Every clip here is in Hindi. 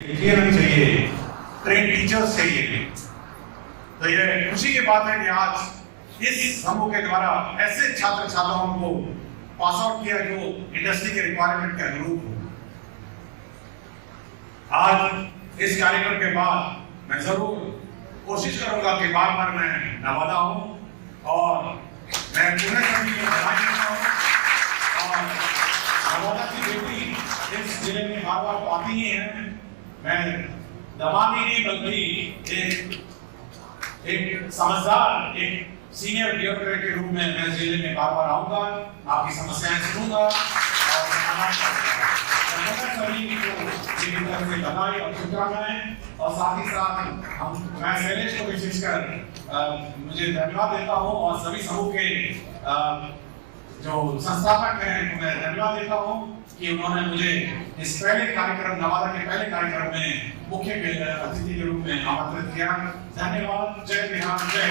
इंजीनियर चाहिए, ट्रेन टीचर्स चाहिए। तो ये खुशी की बात है कि आज इस समूह के द्वारा ऐसे छात्र छात्राओं को पास आउट किया जो इंडस्ट्री के रिक्वायरमेंट के अनुरूप हो। आज इस कार्यक्रम के बाद मैं जरूर कोशिश करूंगा कि बार बार मैं नवादा हूं और मैं पुणे सभी को बधाई देता हूं। और नवादा की बेटी इस जिले में बार बार तो आती ही है। मैं दबानी नहीं बल्कि एक समझदार, एक सीनियर ब्यूरोक्रेट के रूप में मैं जिले में बार बार आऊंगा, आपकी समस्याएं सुनूंगा और सभी को मेरी तरफ से बधाई और शुभकामनाएं। और साथ ही साथ मैं शैलेश को विशेषकर मुझे धन्यवाद देता हूं और सभी समूह के जो संस्थापक हैं उन्हें धन्यवाद देता हूं कि उन्होंने मुझे इस पहले कार्यक्रम, नवादा के पहले कार्यक्रम में मुख्य अतिथि के रूप में आमंत्रित किया। धन्यवाद। जय बिहार। जय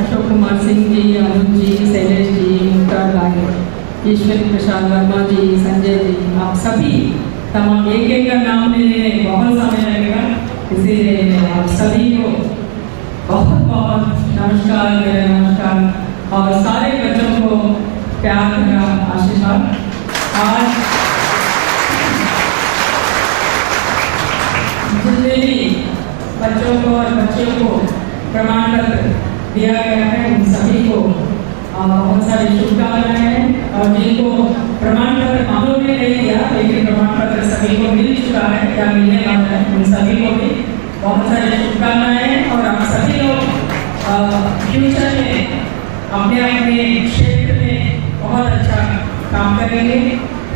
अशोक कुमार सिंह जी, अरुण जी, शैलेश जी, मुख्तार भाई, ईश्वरी प्रसाद वर्मा जी, संजय जी, आप सभी तमाम एक एक का नाम लेने बहुत समय लगेगा, इसीलिए आप सभी को बहुत बहुत नमस्कार और सारे बच्चों को प्यार भरा आशीर्वाद। आज जितने भी बच्चों को और बच्चियों को प्रमाण पत्र दिया गया है उन सभी को बहुत सारी शुभकामनाएं हैं। और जिनको प्रमाण पत्र हम लोग ने नहीं दिया लेकिन प्रमाण पत्र सभी को मिल चुका है या मिलने वाला है, उन सभी को भी बहुत सारी शुभकामनाएं हैं। और आप सभी लोग फ्यूचर में अपने अपने क्षेत्र में बहुत अच्छा काम करेंगे,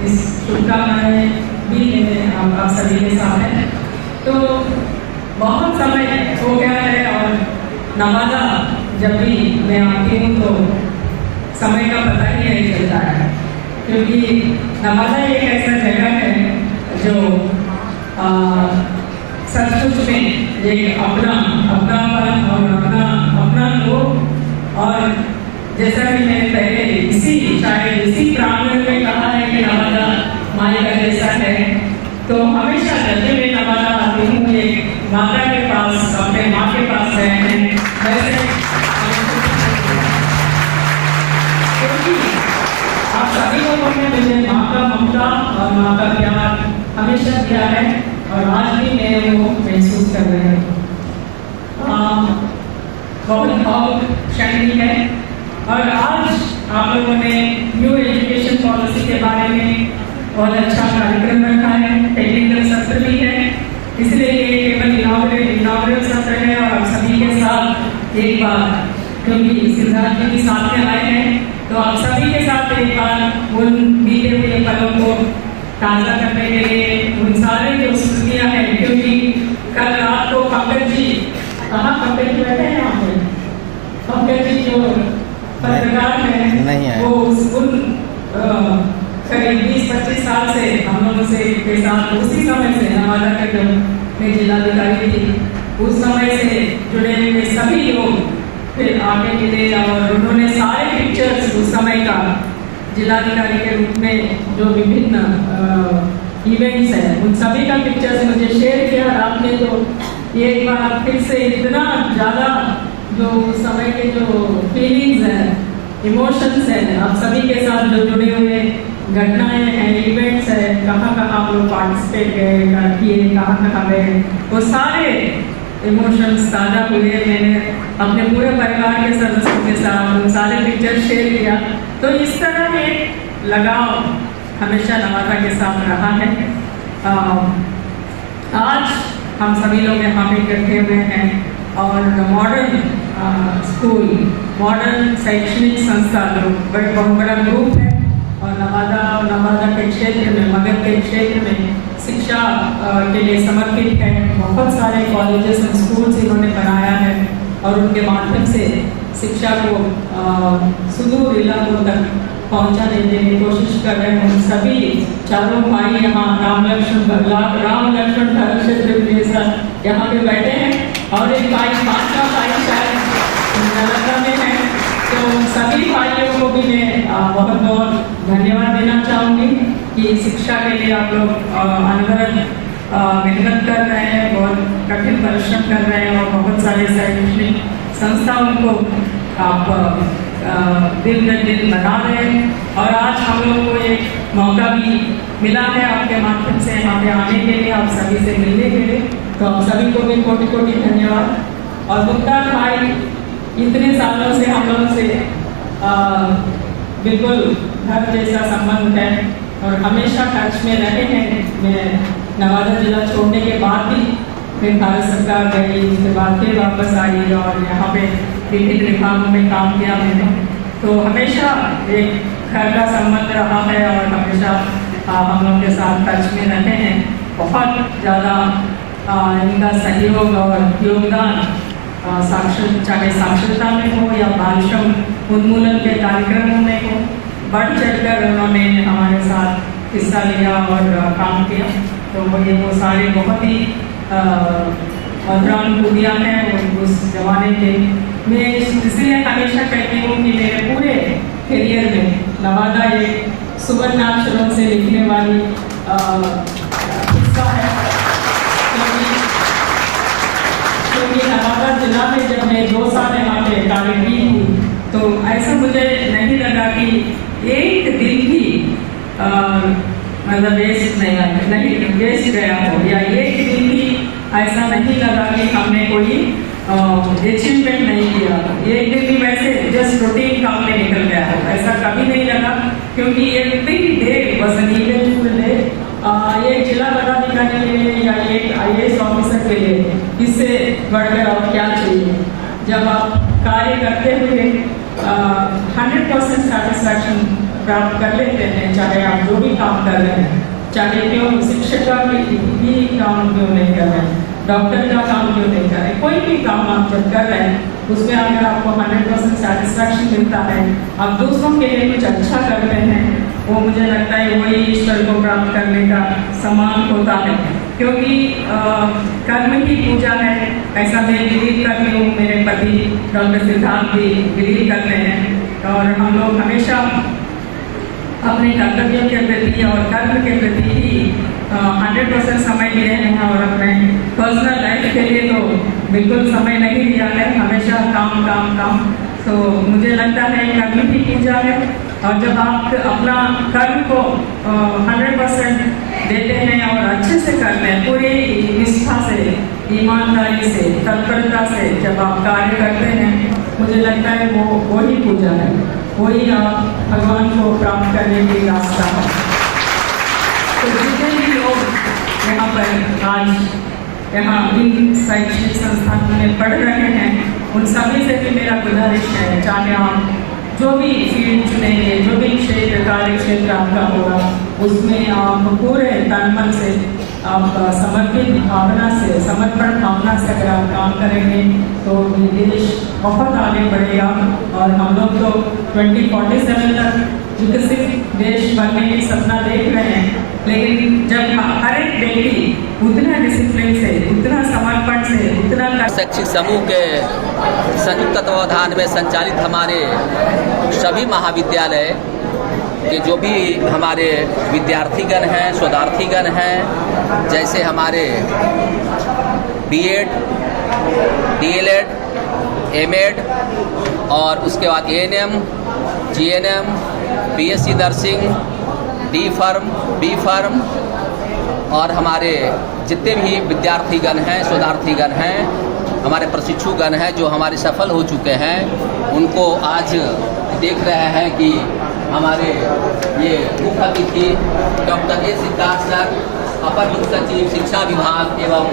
इस शुभकामनाएं भी मेरे आप सभी के साथ हैं। तो बहुत समय हो गया है और नवादा जब भी मैं आती हूँ तो समय का पता ही नहीं चलता है, क्योंकि नवादा एक ऐसा जगह है जो सचमुच में एक अपनापन और अपना लोग, और जैसा कि मैंने पहले इसी प्रांगण में कहा है कि नवादा माई का जैसा है, तो हमेशा जब मैं नवादा आती हूँ एक माता के पास, अपने माँ के पास रहते हैं, वैसे क्योंकि आप सभी लोगों ने मुझे माँ का ममता और माँ का प्यार हमेशा दिया है और आज भी मैं वो महसूस कर रही हूँ। बहुत क्षण है और आज आप लोगों ने न्यू एजुकेशन पॉलिसी के बारे में बहुत अच्छा कार्यक्रम रखा है, टेक्निकल सत्र भी है, इसलिए ये केवल इनॉग्रेट सत्र है। और आप सभी के साथ एक बार, क्योंकि सिद्धार्थ जी भी साथ में आए हैं, तो आप सभी के साथ एक बार उन बीते हुए पलों को ताज़ा करने के लिए उन सारे जो स्मृतियाँ हैं, क्योंकि कल रात को पंकज जी बैठे हैं यहाँ पे, पंकज जी जो पत्रकार हैं वो उन करीब 20-25 साल से हम लोगों से के साथ उसी समय से नवादा के जो मैं जिलाधिकारी थी उस समय से जुड़े हुए सभी लोग फिर आगे मिले और उन्होंने सारे पिक्चर्स उस समय का जिलाधिकारी के रूप में जो विभिन्न इवेंट्स हैं उन सभी का पिक्चर्स मुझे शेयर किया। आपने तो एक बार फिर से इतना ज़्यादा जो उस समय के जो फीलिंग्स हैं, इमोशंस हैं, आप सभी के साथ जो जुड़े हुए घटनाएं हैं, इवेंट्स हैं, कहाँ आप लोग पार्टिसिपेट किए, कहाँ गए, वो सारे इमोशंस ताज़ा हुए। मैंने अपने पूरे परिवार के सदस्यों के साथ उन सारे पिक्चर शेयर किया। तो इस तरह एक लगाव हमेशा नवादा के साथ रहा है। आज हम सभी लोग यहाँ पे इकट्ठे हुए हैं और मॉडर्न स्कूल, मॉडर्न शैक्षणिक संस्था जो बहुत बड़ा ग्रुप है और नवादा के क्षेत्र में, मगध के क्षेत्र में शिक्षा के लिए समर्पित है। बहुत सारे कॉलेजेस और स्कूल्स इन्होंने बनाया है और उनके माध्यम से शिक्षा को सुदूर इलाकों तक पहुंचाने की कोशिश कर रहे हैं। सभी चारों भाई यहाँ राम लक्ष्मण धर्म क्षेत्र यहाँ पे बैठे हैं और एक भाई, पांचवा भाई शायद नालंदा में है। तो सभी भाइयों को भी मैं बहुत बहुत धन्यवाद देना चाहूँगी कि शिक्षा के लिए आप लोग अनवरत मेहनत कर रहे हैं, बहुत कठिन परिश्रम कर रहे हैं और बहुत सारे शैक्षणिक संस्थाओं को आप दिन प्रतिदिन बना रहे हैं। और आज हम लोग को एक मौका भी मिला है आपके माध्यम से यहाँ पे आने के लिए, आप सभी से मिलने के लिए, तो आप सभी को भी कोटि कोटि धन्यवाद। और मुख्तार भाई इतने सालों से हम लोगों से बिल्कुल घर जैसा संबंध है और हमेशा टच में रहे हैं। मैं नवादा जिला छोड़ने के बाद भी फिर भारत सरकार गई, उसके बाद फिर वापस आई और यहाँ पे विभिन्न विभागों में काम किया मैंने, तो हमेशा एक घर का संबंध रहा है और हमेशा हम लोग के साथ टच में रहे हैं। बहुत ज़्यादा इनका सहयोग और योगदान चाहे साक्षरता में हो या बाल श्रम उन्मूलन के कार्यक्रमों में हो, बढ़ चढ़कर उन्होंने हमारे साथ हिस्सा लिया और काम किया। तो वो सारे बहुत ही अदरान खूबियाँ हैं उस जमाने के। मैं इसलिए हमेशा कहती हूँ कि मेरे पूरे करियर में नवादा एक सुवर्णाक्षरों से लिखने वाली हिस्सा है, क्योंकि नवादा जिला में जब मैं 2 साल यहाँ पे कार्य की हूँ तो ऐसा मुझे नहीं लगा कि एक दिन भी मतलब वेस्ट गया हो, या एक दिन भी ऐसा नहीं लगा कि हमने कोई अचीवमेंट नहीं किया। एक दिन भी वैसे जस्ट रूटीन काम में निकल गया हो, ऐसा कभी नहीं लगा, क्योंकि every day was an eventful day. एक जिला पदाधिकारी के लिए या एक IAS ऑफिसर के लिए इससे बढ़कर और क्या चाहिए। जब आप कार्य करते हुए 100% सेटिस्फैक्शन प्राप्त कर लेते हैं, चाहे आप जो भी काम कर रहे हैं, चाहे क्यों शिक्षक का भी काम क्यों नहीं कर रहे हैं, डॉक्टर का काम क्यों नहीं कर रहे, कोई भी काम आप जब कर रहे हैं उसमें अगर आपको 100% सेटिस्फैक्शन मिलता है, आप दूसरों के लिए कुछ अच्छा करते हैं, वो मुझे लगता है वही ईश्वर को प्राप्त करने का समान होता है। क्योंकि कर्म ही पूजा है, ऐसा मैं बिलीव करती हूँ। मेरे पति डॉक्टर सिद्धार्थ भी बिलीव करते हैं और हम लोग हमेशा अपने कर्तव्यों के प्रति और कर्म के प्रति ही 100% समय दिए हैं और अपने पर्सनल लाइफ के लिए तो बिल्कुल समय नहीं दिया है, हमेशा काम काम काम। तो मुझे लगता है कर्म ही पूजा है और जब आप अपना कर्म को 100% देते हैं और अच्छे से करते हैं, पूरी निष्ठा से, ईमानदारी से, तत्परता से जब आप कार्य करते हैं, मुझे लगता है वो ही पूजा है, वही आप भगवान को प्राप्त करने की रास्ता है। तो जितने भी लोग यहाँ पर आज यहाँ इन शैक्षणिक संस्थानों में पढ़ रहे हैं, उन सभी से भी मेरा गुजारिश है, चाहे आप जो भी फील्ड चुनेंगे, जो भी क्षेत्र कार्य क्षेत्र आपका होगा, उसमें आप पूरे तन मन से, आप समर्पित भावना से, समर्पण भावना से अगर आप काम करेंगे तो ये देश बहुत आगे बढ़ेगा। और हम लोग तो 2047 तक विकसित देश बनने की सपना देख रहे हैं, लेकिन जब हर एक व्यक्ति उतना डिसिप्लिन से, उतना समर्पण से, उतना शैक्षिक समूह के संयुक्त तत्वावधान में संचालित हमारे सभी महाविद्यालय के जो भी हमारे विद्यार्थीगण हैं, शोधार्थीगण हैं, जैसे हमारे BEd, DLEd, MEd और उसके बाद ANM, GNM, BSc nursing, D Pharm, B Pharm और हमारे जितने भी विद्यार्थीगण हैं, शोधार्थीगण हैं, हमारे प्रशिक्षुगण हैं जो हमारे सफल हो चुके हैं, उनको आज देख रहे हैं कि हमारे ये मुख्य अतिथि डॉक्टर A सिद्धार्थ सर, अपर मुख्य सचिव शिक्षा विभाग एवं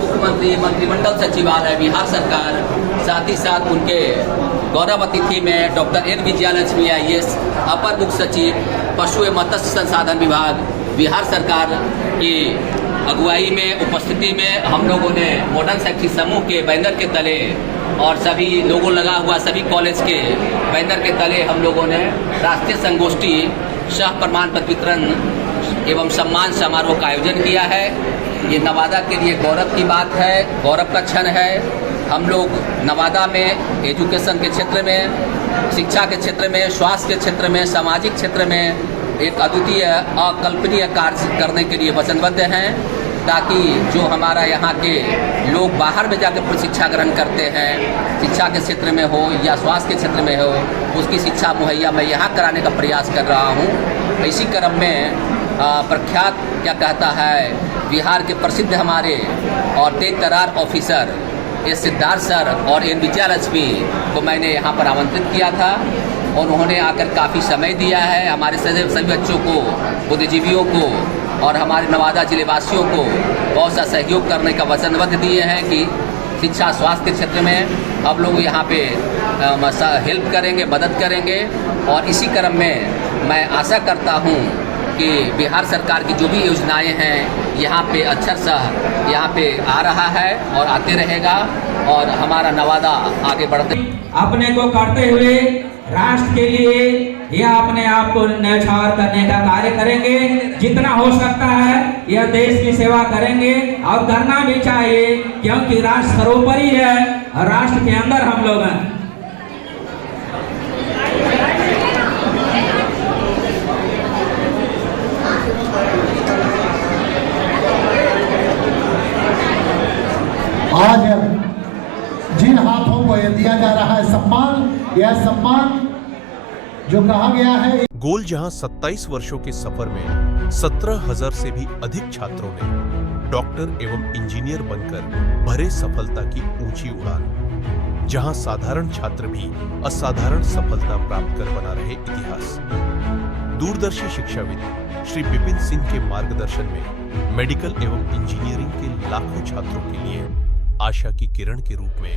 मुख्यमंत्री मंत्रिमंडल सचिवालय बिहार सरकार, साथ ही साथ उनके गौरव अतिथि में डॉक्टर N विजयालक्ष्मी IAS, अपर मुख्य सचिव पशु एवं मत्स्य संसाधन विभाग बिहार सरकार की अगुवाई में, उपस्थिति में हम लोगों ने मॉडर्न शैक्षिक समूह के बैनर के तले और सभी लोगों लगा हुआ सभी कॉलेज के बैनर के तले हम लोगों ने राष्ट्रीय संगोष्ठी सह प्रमाण पत्र वितरण एवं सम्मान समारोह का आयोजन किया है। ये नवादा के लिए गौरव की बात है, गौरव का क्षण है। हम लोग नवादा में एजुकेशन के क्षेत्र में, शिक्षा के क्षेत्र में, स्वास्थ्य के क्षेत्र में, सामाजिक क्षेत्र में एक अद्वितीय अकल्पनीय कार्य करने के लिए वचनबद्ध हैं। ताकि जो हमारा यहाँ के लोग बाहर में जाकर शिक्षा ग्रहण करते हैं, शिक्षा के क्षेत्र में हो या स्वास्थ्य के क्षेत्र में हो, उसकी शिक्षा मुहैया मैं यहाँ कराने का प्रयास कर रहा हूँ। इसी क्रम में प्रख्यात क्या कहता है बिहार के प्रसिद्ध हमारे और तेज तर्रार ऑफिसर एस सिद्धार्थ सर और एन विजयलक्ष्मी को मैंने यहाँ पर आमंत्रित किया था और उन्होंने आकर काफ़ी समय दिया है। हमारे सभी बच्चों को, बुद्धिजीवियों को और हमारे नवादा जिले वासियों को बहुत सा सहयोग करने का वचनबद्ध दिए हैं कि शिक्षा स्वास्थ्य के क्षेत्र में अब लोग यहाँ पे हेल्प करेंगे, मदद करेंगे। और इसी क्रम में मैं आशा करता हूँ कि बिहार सरकार की जो भी योजनाएं हैं यहाँ पे अक्षरशः यहाँ पे आ रहा है और आते रहेगा और हमारा नवादा आगे बढ़ते अपने को करते हुए राष्ट्र के लिए या अपने आप को न्यौछावर करने का कार्य करेंगे। जितना हो सकता है यह देश की सेवा करेंगे और करना भी चाहिए, क्योंकि राष्ट्र सर्वोपरि है और राष्ट्र के अंदर हम लोग हैं। आज जिन हाथों को यह दिया जा रहा है सम्मान, यह सम्मान जो कहा गया है। गोल जहां 27 वर्षों के सफर में 17,000 से भी अधिक छात्रों ने डॉक्टर एवं इंजीनियर बनकर भरे सफलता की ऊंची उड़ान, जहां साधारण छात्र भी असाधारण सफलता प्राप्त कर बना रहे इतिहास। दूरदर्शी शिक्षाविद श्री विपिन सिंह के मार्गदर्शन में मेडिकल एवं इंजीनियरिंग के लाखों छात्रों के लिए आशा की किरण के रूप में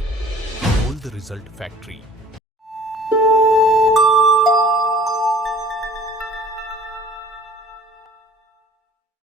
गोल्ड रिजल्ट फैक्ट्री